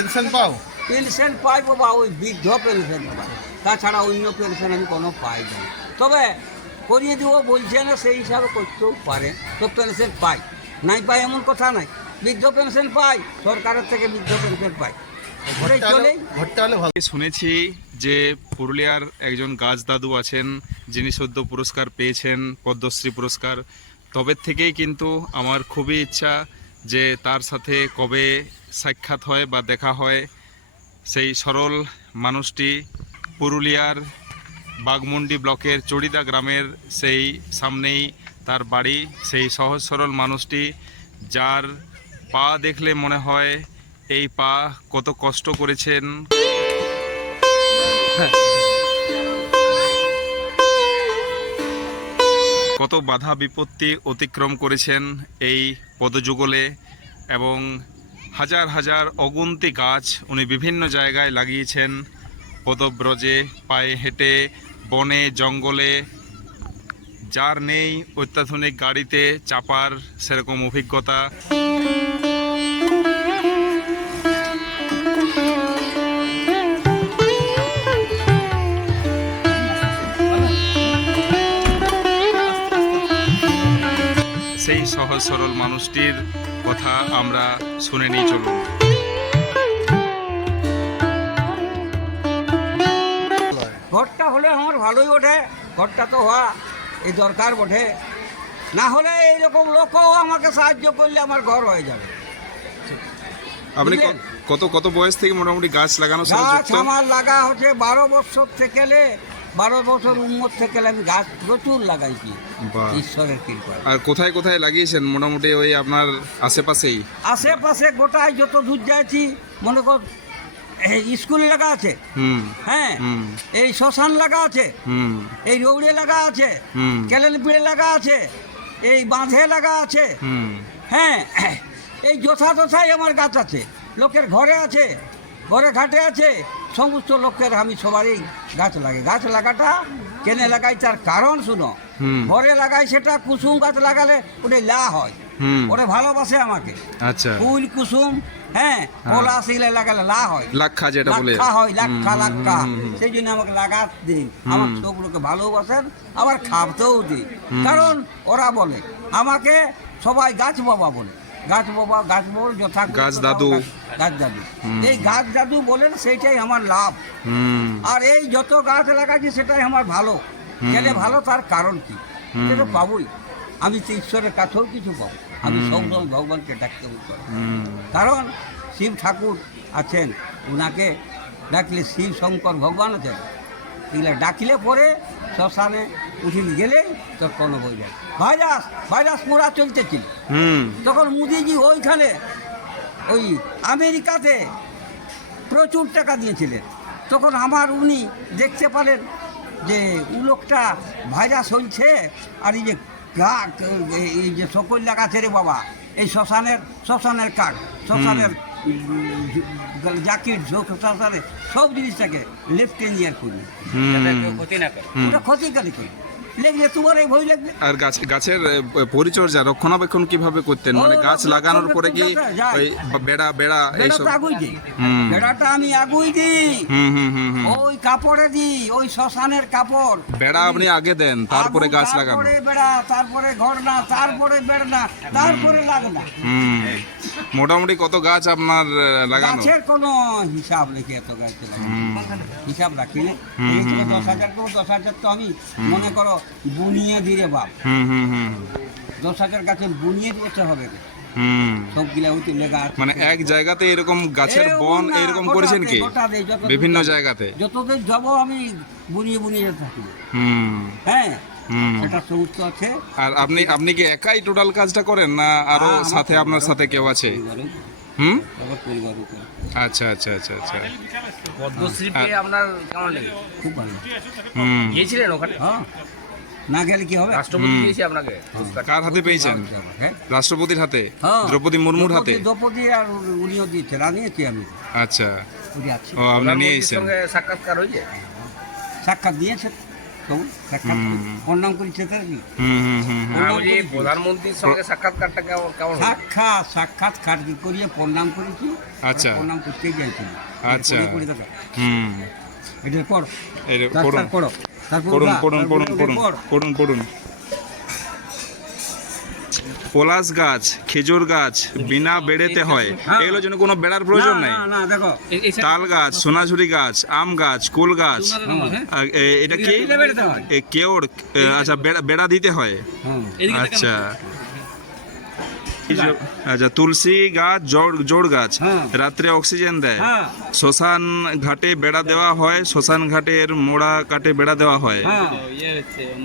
Pension পাও? Pension পাই বাবা ওই বৃদ্ধ পেনশন পাই। তাছাড়া অন্য পেনশন আমি কোনো পাই না। তবে করিয়ে দিব বলছে না সেই হিসাবে করতেও পারে। তো পেনশন পাই। নাই পাই এমন কথা নাই। বৃদ্ধ পেনশন পাই সরকারের থেকে বৃদ্ধ পেনশন পাই। শুনেছি যে পুরুলিয়ার একজন গাছ দাদু আছেন যিনি সদ্য পুরস্কার পেয়েছেন পদ্মশ্রী পুরস্কার। তবে থেকেই কিন্তু আমার খুবই ইচ্ছা যে তার সাথে কবে সাক্ষাৎ হয় বা দেখা হয়, সেই সরল মানুষটি পুরুলিয়ার বাগমুন্ডি ব্লকের চড়িদা গ্রামের সেই সামনেই তার বাড়ি, সেই সহজ সরল মানুষটি যার পা দেখলে মনে হয় এই পা কত কষ্ট করেছেন। কত বাধা বিপত্তি অতিক্রম করেছেন এই পদযুগলে এবং হাজার হাজার অগুন্তি গাছ উনি বিভিন্ন জায়গায় লাগিয়েছেন পদব্রজে, পায়ে হেঁটে, বনে, জঙ্গলে। যার নেই অত্যাধুনিক গাড়িতে চাপার সেরকম অভিজ্ঞতা। সেই সহজ সরল মানুষটির কথা আমরা শুনে নিই চলুন। ঘরটা হলে আমার ভালোই ওঠে ঘরটা তো হওয়া এই দরকার বটে। না হলে এইরকম লোকও আমাকে সাহায্য করলে আমার ঘর হয়ে যাবে। আপনি কত কত বয়স থেকে মোটামুটি গাছ লাগানো গাছ আমার লাগা হচ্ছে বারো বছর থেকেলে বারো বছর উন্মত থেকে আমি গাছ প্রচুর লাগাইছি ঈশ্বরের কৃপায়। আর কোথায় কোথায় লাগিয়েছেন? মোটামুটি ওই আপনার আশেপাশেই? আশেপাশে গোটায় যত দূর যাচ্ছি মনে কর স্কুল লাগা আছে। হ্যাঁ এই শ্মশান লাগা আছে। এই রৌড়ে লাগা আছে। হুম। ক্যালেন পিড়ে লাগা আছে। এই বাঁধে লাগা আছে। হ্যাঁ এই যথাযথাই আমার গাছ আছে। লোকের ঘরে আছে ঘরে ঘাটে আছে। সমস্ত লোকের আমি সবারই গাছ লাগে গাছ লাগাটা কেনে লাগাই তার কারণ শুনো। ঘরে লাগাই সেটা কুসুম গাছ লাগালে ওটা লা হয়। ওরা ভালোবাসে আমাকে। আচ্ছা। ফুল কুসুম হ্যাঁ কলা শিলে লাগালে লা হয়। লাক্ষা যেটা বলে। লাক্ষা হয় লাক্ষা লাক্ষা। সেই জন্য আমাকে লাগাত দিন। আমার চোখগুলোকে ভালোবাসেন আবার খাবতেও দিই কারণ ওরা বলে আমাকে সবাই গাছ বাবা বলে। গাছ বাবা গাছ বাবা যথা গাছ দাদু। গাছ দাদু এই গাছ দাদু বলেন সেইটাই আমার লাভ। আর এই যত গাছ লাগাচ্ছি সেটাই আমার ভালো। গেলে ভালো তার কারণ কি? সেটা পাবোই। আমি তো ঈশ্বরের কাছেও কিছু পাবো। আমি সব সময় ভগবানকে ডাকতে কারণ শিব ঠাকুর আছেন ওনাকে ডাকলে শিব শঙ্কর ভগবান আছেন। এগুলো ডাকিলে পরে শ্মশানে উঠিল গেলেই তোর কোনো বই যায়। ভাইরাস ভাইরাস মোরা চলতেছিল। হুম। তখন মোদিজি ওইখানে ওই আমেরিকাতে প্রচুর টাকা দিয়েছিলেন। তখন আমার উনি দেখতে পারেন যে উ লোকটা ভাইরাস হয়েছে আর এই যে গা এই যে সকল লাগাচ্ছে রে বাবা এই শ্মশানের শ্মশানের কাঠ শ্মশানের জাকির ঝোঁক শ্মশানের সব জিনিসটাকে লেফট ইয়ার করি। ওটা ক্ষতিকারী করি। লেগলে তোমার এই ভয় লাগবে। আর গাছ গাছের পরিচর্যা রক্ষণাবেক্ষণ কীভাবে করতেন? মানে গাছ লাগানোর পরে কি ওই বেড়া বেড়া এইসব? বেড়াটা আগুই দিই। বেড়াটা আমি আগুই দিই। হুম হুম হুম হুম। ওই কাপড়ে দিই ওই শ্মশানের কাপড়। বেড়া আপনি আগে দেন তারপরে গাছ লাগানো। তারপরে বেড়া তারপরে ঘরনা তারপরে বেড়না তারপরে লাগনা। মোটামুটি কত গাছ আপনার লাগানো? গাছের কোনো হিসাব রেখে এত গাছ হিসাব রাখি না হুম, দশ হাজার করব দশ হাজার তো আমি মনে করো বুনিয়ে দিরে বাপ। হুম হুম হুম দশ হাজার গাছে বুনিয়ে বসতে হবে। হুম। সবগুলা হইতে লেগা মানে এক জায়গাতে এরকম গাছের বন এরকম করেছেন কি? বিভিন্ন। জায়গাতে? যতদিন যাব আমি বুনিয়ে বুনিয়ে থাকি। হুম। হ্যাঁ? এটা সমস্ত আছে। আর আপনি আপনি কি একাই টোটাল কাজটা করেন না আরও সাথে আপনার সাথে কেউ আছে? হুম। আচ্ছা আচ্ছা আচ্ছা আচ্ছা। পদ্মশ্রী পেয়ে আপনার কেমন লেগে খুব ভালো। হুম। গিয়েছিলেন ওখানে? হ্যাঁ। না গেলে কি হবে? রাষ্ট্রপতি। দিয়েছে আপনাকে। কার হাতে পেয়েছেন? হ্যাঁ? রাষ্ট্রপতির হাতে? হ্যাঁ। দ্রৌপদী মুর্মুর হাতে? দ্রৌপদী- আর উনিও দিয়েছে রানিয়েছি আমি? আচ্ছা। ও আপনি নিয়ে এসেছেন সাক্ষাৎকার হয়েছে? সাক্ষাৎ দিয়েছে। ওই প্রধানমন্ত্রীর সঙ্গে সাক্ষাৎকারটা কেমন কেমন সাক্ষাৎ সাক্ষাৎকার করিয়ে প্রণাম করেছি। আচ্ছা। প্রণাম করতে গিয়েছিল আচ্ছা। করে করে তার- পড়ুন পড়ুন গা, পড়ুন পড়ুন পড়ুন পড়ুন পড়ুন পলাশ গাছ খেজুর গাছ বিনা বেড়েতে হয়। এগুলো এগুলোর জন্য কোনো বেড়ার প্রয়োজন নাই। না, না দেখো। তাল গাছ সোনাঝুরি গাছ আম গাছ কুল গাছ। এটা কি? হয়। কেওড় আচ্ছা বেড়া বেড়া দিতে হয়। আচ্ছা। আচ্ছা তুলসী গাছ জোড় জোড় গাছ হ্যাঁ। রাত্রে অক্সিজেন দেয়। হ্যাঁ। শ্মশান ঘাটে বেড়া দেওয়া হয় শ্মশান ঘাটের মোড়া কাটে বেড়া দেওয়া হয়। হ্যাঁ।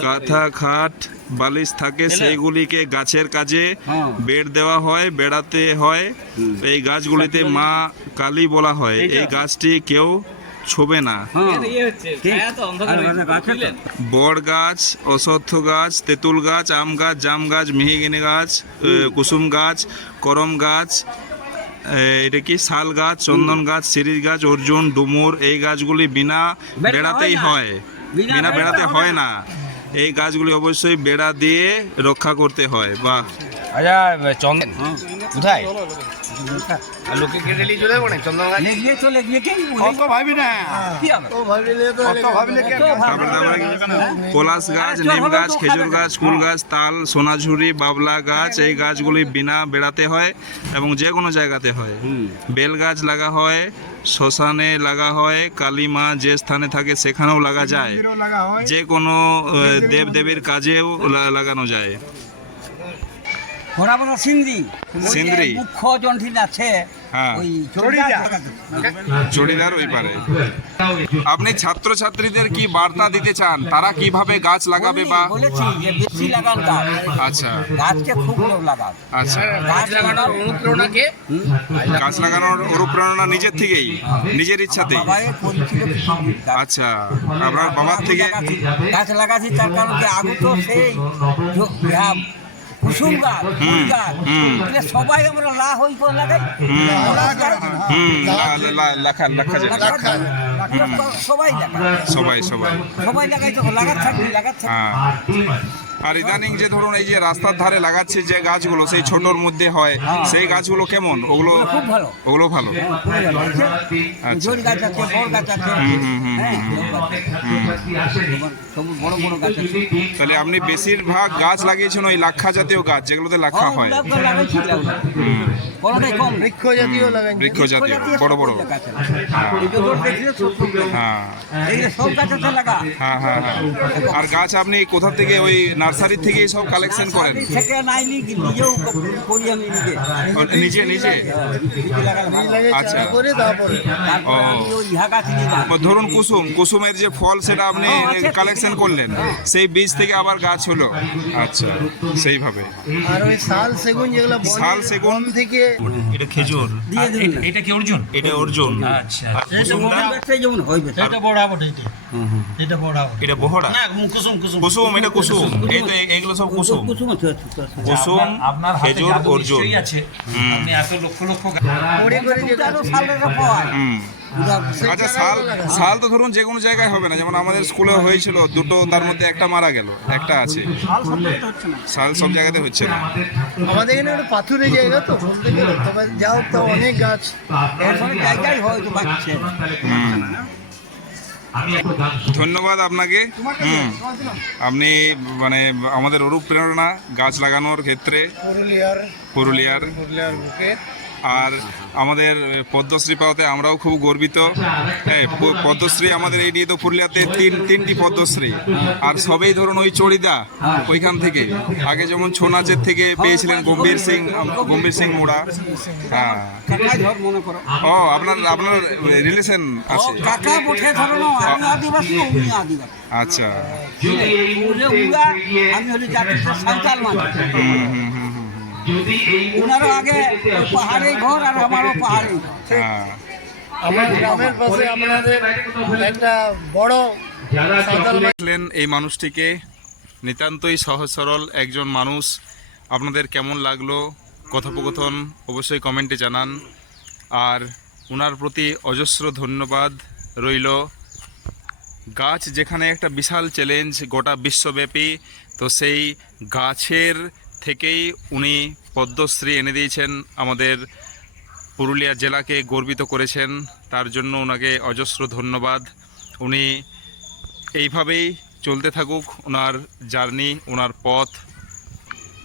কাঁথা খাট বালিশ থাকে সেইগুলিকে গাছের কাজে হ্যাঁ। বেড় দেওয়া হয় বেড়াতে হয়। এই গাছগুলিতে মা কালী বলা হয়। এই গাছটি কেউ ছোবে না হ্যাঁ। আর ওখানে গাছ বড় গাছ অশ্বত্থ গাছ তেঁতুল গাছ আম গাছ জাম গাছ মেহগিনি গাছ কুসুম গাছ করম গাছ এটা কি? শাল গাছ চন্দন গাছ সিরিজ গাছ অর্জুন ডুমুর এই গাছগুলি বিনা বেড়াতেই হয়। বিনা বেড়াতে হয় না। এই গাছগুলি অবশ্যই বেড়া দিয়ে রক্ষা করতে হয় বা আচ্ছা চন্দন হ্যাঁ। কোথায় লোকে কেটে নিয়ে চলে যাব না। চন্দন গাছ লেগিয়ে তো লেগিয়ে কে অত ভাবি না পলাশ গাছ নিম গাছ খেজুর গাছ কুল গাছ তাল সোনাঝুরি বাবলা গাছ এই গাছগুলি বিনা বেড়াতে হয় এবং যে কোনো জায়গাতে হয়। বেল গাছ লাগা হয় শ্মশানে লাগা হয় কালী মা যে স্থানে থাকে সেখানেও লাগা যায়। যে কোনো দেব দেবীর কাজেও লাগানো যায়। সিন্দ্রি। মুখ্য আছে হ্যাঁ। ওই চড়িদা। চড়িদার ওই পারে। আপনি ছাত্রছাত্রীদের কি বার্তা দিতে চান? তারা কীভাবে গাছ লাগাবে বা বলেছি যে বেশি লাগান গাছ। আচ্ছা। গাছকে খুব লাগান। আচ্ছা। গাছ লাগানোর অনুপ্রেরণা কে গাছ লাগানোর অনুপ্রেরণা নিজের থেকেই নিজের গাছ। আচ্ছা। আপনার বাবার থেকে গাছ লাগাছি তার কারণ কি আগু তো সেই কুসুম গাছ ফুল গাছ। হুম। সবাই আমরা লা হই করে লাগাই। লেখা লেখা। লাগাই, সবাই সবাই সবাই। সবাই লাগাই তো লাগাত থাকবি লাগাত থাকবি। হ্যাঁ। আর ইদানিং যে ধরুন এই যে রাস্তার ধারে লাগাচ্ছে যে গাছগুলো সেই ছোটর মধ্যে হয় সেই গাছগুলো কেমন? ওগুলো খুব ভালো। ওগুলো ভালো? খুবই ভালো। এই যে আচ্ছা। গাছ আছে বড় গাছ আছে। বড় বড় গাছ আছে। তাহলে আপনি বেশিরভাগ গাছ লাগিয়েছেন ওই লাক্ষা জাতীয় গাছ যেগুলোতে লাক্ষা হ্যাঁ, হয়। কম। বৃক্ষ জাতীয় লাগাই। বৃক্ষ জাতীয় বড়। বড় গাছ। হ্যাঁ। সব গাছ আছে লাগা। হ্যাঁ আর গাছ আপনি কোথা থেকে ওই নার্সারি থেকে সব কালেকশন করেন? থেকে নাইলি নিজেও করি আমি নিজে। নিজে। আচ্ছা। করে তারপরে। তারপর আমি ওই ইহা গাছ নিয়ে ধরুন কুসুম। কুসুমের যে ফল সেটা আপনি ও, আচ্ছা, করলেন। সেই বীজ থেকে আবার গাছ হলো। আচ্ছা সেইভাবে। আর ওই শাল সেগুন যেগুলো শাল সেগুন? থেকে এটা খেজুর। এটা কি অর্জুন? এটা অর্জুন। আচ্ছা। এটা বড় আবট এটা এটা বড় এটা বহড়া না কুসুম কুসুম। কুসুম এটা কুসুম। এই তো এগুলো সব কুসুম কুসুম। আছে, আছে, আছে। কুসুম আপনার- আপনার হাতে খেজুর জাদু নিশ্চয়ই আছে। আপনি এত লক্ষ লক্ষ করে করে যে সালের পাওয়া আচ্ছা শাল শাল তো ধরুন যে কোনো জায়গায় হবে না। যেমন আমাদের স্কুলে হয়েছিল দুটো তার মধ্যে একটা মারা গেল একটা আছে। শাল সব জায়গাতে হচ্ছে না? আমাদের এখানে একটা পাথুরে জায়গা তো যাও তো অনেক গাছ। জায়গায় হয়তো বাচ্চা। ধন্যবাদ আপনাকে। হুম। আপনি মানে আমাদের অনুপ্রেরণা গাছ লাগানোর ক্ষেত্রে। পুরুলিয়ার পুরুলিয়ার। আমাদের পদ্মশ্রী পাওয়াতে আমরাও খুব গর্বিত। হ্যাঁ পদ্মশ্রী আমাদের এই নিয়ে তো পুরুলিয়াতে তিন তিনটি পদ্মশ্রী। আর সবেই ধরুন ওই চড়িদা ওইখান থেকে। আগে যেমন ছৌ নাচের থেকে পেয়েছিলেন গম্ভীর সিং গম্ভীর সিং মোড়া। হ্যাঁ। ও আপনার আপনার রিলেশন আছে? আচ্ছা। উনি উড়া আমি হলি জাতির সাঁওতাল মানুষ। হুম হুম হুম হুম উনারও আগে পাহাড়েই ঘর আর আমারও পাহাড়েই হ্যাঁ। আমার গ্রামের পাশে আপনাদের একটা বড় দেখলেন এই মানুষটিকে নিতান্তই সহজ সরল একজন মানুষ। আপনাদের কেমন লাগল? কথোপকথন অবশ্যই কমেন্টে জানান। আর ওনার প্রতি অজস্র ধন্যবাদ রইল। গাছ যেখানে একটা বিশাল চ্যালেঞ্জ গোটা বিশ্বব্যাপী তো সেই গাছের থেকেই উনি পদ্মশ্রী এনে দিয়েছেন আমাদের পুরুলিয়া জেলাকে গর্বিত করেছেন। তার জন্য ওনাকে অজস্র ধন্যবাদ। উনি এইভাবেই চলতে থাকুক, ওনার জার্নি, ওনার পথ।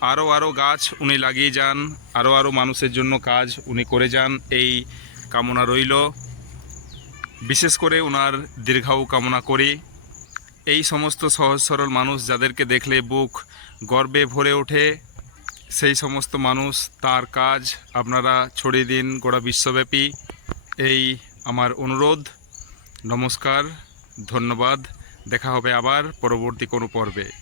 আরও আরও গাছ উনি লাগিয়ে যান, আরও আরও মানুষের জন্য কাজ উনি করে যান, এই কামনা রইল। বিশেষ করে ওনার দীর্ঘায়ু কামনা করি। এই সমস্ত সহজ সরল মানুষ যাদেরকে দেখলে বুক গর্বে ভরে ওঠে সেই সমস্ত মানুষ, তার কাজ আপনারা ছড়িয়ে দিন গোটা বিশ্বব্যাপী। এই আমার অনুরোধ। নমস্কার, ধন্যবাদ। দেখা হবে আবার পরবর্তী কোনো পর্বে।